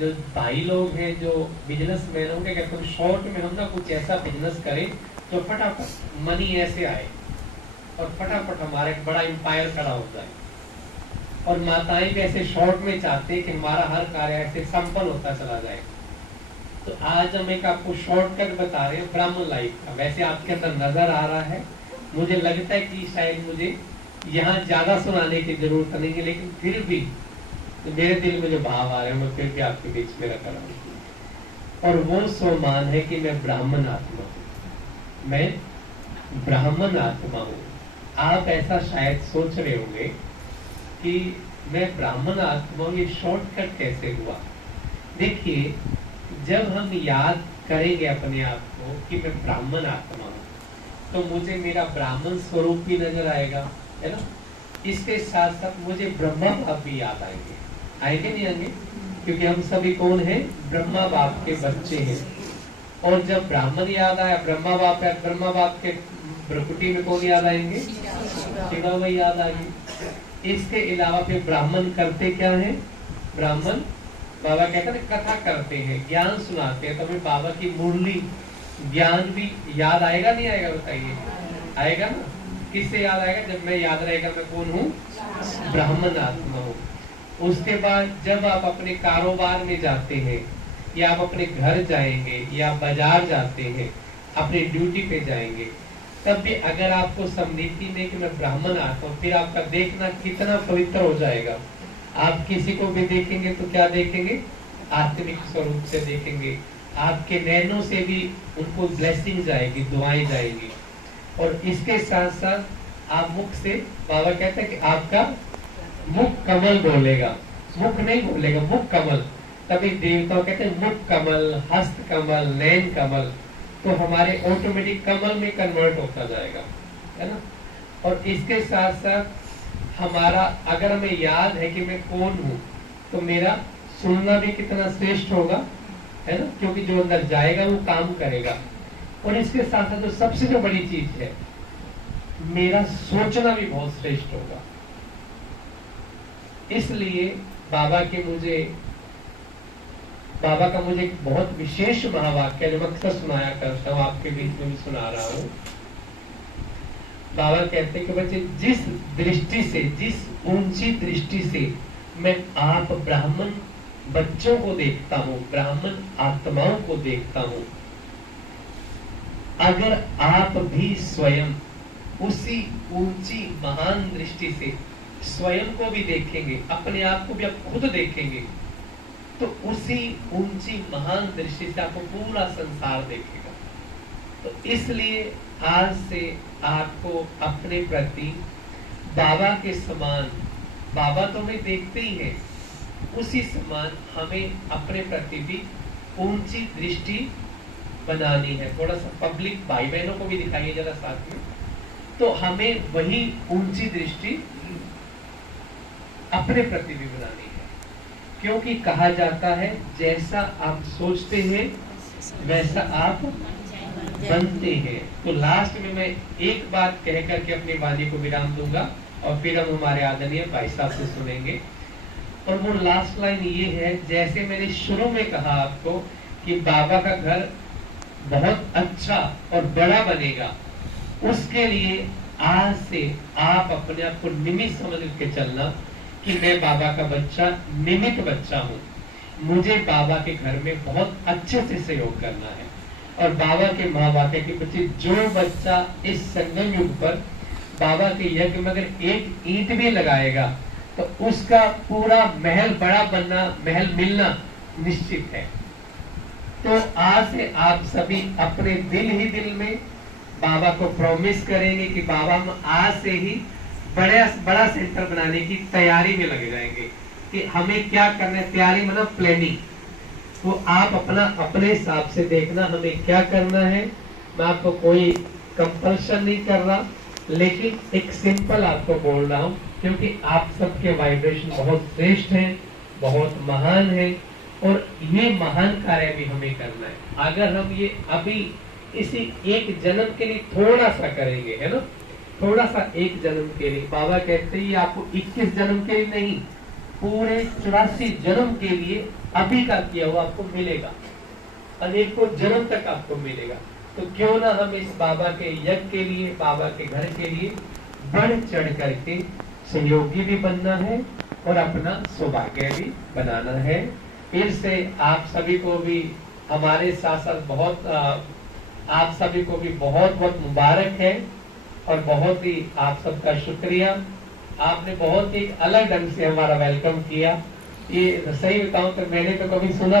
जो भाई लोग हैं, जो बिजनेसमैन होंगे, कि तुम शॉर्ट में हम ना कुछ ऐसा बिजनेस करें जो फटाफट मनी ऐसे आए और फटाफट हमारा एक बड़ा एम्पायर खड़ा हो जाए। और माताएं भी ऐसे शॉर्ट में चाहते हैं कि हमारा हर कार्य ऐसे संपन्न होता चला जाए। तो आज हम एक आपको शॉर्टकट बता रहे हैं ब्राह्मण लाइफ का। वैसे आपके अंदर नजर आ रहा है, मुझे लगता है कि शायद मुझे यहाँ ज्यादा सुनाने की जरूरत नहीं है, लेकिन फिर भी तो मेरे दिल में जो भाव आ रहे हैं मैं फिर भी आपके बीच में रख रहा हूँ। और वो सोमान है कि मैं ब्राह्मण आत्मा हूँ, मैं ब्राह्मण आत्मा हूँ। आप ऐसा शायद सोच रहे होंगे कि मैं ब्राह्मण आत्मा हूँ, ये शॉर्टकट कैसे हुआ? देखिए, जब हम याद करेंगे अपने आप को कि मैं ब्राह्मण आत्मा हूँ, तो मुझे मेरा ब्राह्मण स्वरूप भी नजर आएगा, है ना। इसके साथ साथ मुझे ब्रह्मा बाप भी याद आएंगे। आएंगे नहीं आएंगे? क्योंकि हम सभी कौन हैं? ब्रह्मा बाप के बच्चे हैं। और जब ब्राह्मण याद आया, ब्रह्मा बाप है, ब्रह्मा बाप के भ्रकुटी में कौन याद आएंगे? शिवा माई याद आएगी। इसके अलावा फिर ब्राह्मण करते क्या है? ब्राह्मण बाबा कहते हैं कथा करते हैं, ज्ञान सुनाते हैं। तो हमें बाबा की मुरली ज्ञान भी याद आएगा नहीं आएगा? बताइए, आएगा ना। किससे याद आएगा? जब मैं याद रहेगा मैं कौन हूँ? ब्राह्मण आत्मा हूँ। उसके बाद जब आप अपने कारोबार में जाते हैं, या आप अपने घर जाएंगे, या बाजार जाते हैं, अपनी ड्यूटी पे जाएंगे, तब भी अगर आपको समृद्धि में कि मैं ब्राह्मण आता हूँ, फिर आपका देखना कितना पवित्र हो जाएगा। आप किसी को भी देखेंगे तो क्या देखेंगे? आत्मिक स्वरूप से देखेंगे। आपके नैनों से भी उनको ब्लेसिंग जाएगी, दुआएं जाएगी। और इसके साथ साथ आप मुख से, बाबा कहते हैं कि आपका मुख कमल बोलेगा, मुख नहीं बोलेगा, मुख कमल। तभी देवताओं कहते हैं मुख कमल, हस्त कमल, नैन कमल। तो हमारे ऑटोमेटिक कमल में कन्वर्ट होता जाएगा, है ना। और इसके साथ साथ हमारा, अगर हमें याद है कि मैं कौन हूँ, तो मेरा सुनना भी कितना श्रेष्ठ होगा, है ना, क्योंकि जो अंदर जाएगा वो काम करेगा। और इसके साथ साथ जो सबसे जो बड़ी चीज है, मेरा सोचना भी बहुत श्रेष्ठ होगा। इसलिए बाबा का मुझे एक बहुत विशेष महावाक्य जो मैं अक्सर सुनाया करता हूँ, आपके बीच में भी सुना रहा हूँ। बाबा कहते हैं कि बच्चे, जिस दृष्टि से, जिस ऊंची दृष्टि से मैं आप ब्राह्मण बच्चों को देखता हूँ, ब्राह्मण आत्माओं को देखता हूँ, अगर आप भी स्वयं उसी ऊंची महान दृष्टि से स्वयं को भी देखेंगे, अपने आप को भी आप खुद देखेंगे, तो उसी ऊंची महान दृष्टि से आपको पूरा संसार देखेगा। तो इसलिए आज से आपको अपने प्रति बाबा के समान, बाबा तो हमें देखते ही हैं, उसी समान हमें अपने प्रति भी ऊंची दृष्टि बनानी है। थोड़ा सा पब्लिक भाई बहनों को भी दिखाइए जरा साथ में। तो हमें वही ऊंची दृष्टि अपने प्रति भी बनानी है, क्योंकि कहा जाता है जैसा आप सोचते हैं वैसा आप बनते हैं। तो लास्ट में मैं एक बात कह करके अपनी वाणी को विराम दूंगा और फिर हम हमारे आदरणीय भाई साहब से सुनेंगे। और वो लास्ट लाइन ये है, जैसे मैंने शुरू में कहा आपको कि बाबा का घर बहुत अच्छा और बड़ा बनेगा, उसके लिए आज से आप अपने आप को निमित्त समझ के चलना कि मैं बाबा का बच्चा, निमित्त बच्चा हूँ। मुझे बाबा के घर में बहुत अच्छे से सहयोग करना है। और बाबा के महावाक्य के प्रति, जो बच्चा इस संगम युग पर बाबा के यज्ञ में अगर एक ईंट भी लगाएगा तो उसका पूरा महल बड़ा बनना, महल मिलना निश्चित है। तो आज से आप सभी अपने दिल ही दिल में बाबा को प्रॉमिस करेंगे कि बाबा, हम आज से ही बड़ा सेंटर बनाने की तैयारी में लगे जाएंगे कि हमें क्या करना है। तैयारी मतलब प्लानिंग। तो आप अपना अपने हिसाब से देखना हमें क्या करना है। मैं आपको कोई कंपल्शन नहीं कर रहा, लेकिन एक सिंपल आपको बोल रहा हूँ, क्योंकि आप सबके वाइब्रेशन बहुत श्रेष्ठ हैं, बहुत महान है, और ये महान कार्य भी हमें करना है। अगर हम ये अभी इसी एक जन्म के लिए थोड़ा सा करेंगे, है ना, थोड़ा सा एक जन्म के लिए, बाबा कहते हैं आपको 21 जन्म के लिए नहीं, पूरे 84 जन्म के लिए अभी का किया हुआ आपको मिलेगा, अनेकों जन्म तक आपको मिलेगा। तो क्यों ना हम इस बाबा के यज्ञ के लिए, बाबा के घर के लिए बढ़ चढ़ करके सहयोगी भी बनना है और अपना सौभाग्य भी बनाना है। फिर से आप सभी को भी हमारे साथ साथ बहुत आप सभी को भी बहुत बहुत मुबारक है और बहुत ही आप सबका शुक्रिया। आपने बहुत ही अलग ढंग से हमारा वेलकम किया। ये सही बताऊं तो मैंने तो कभी सुना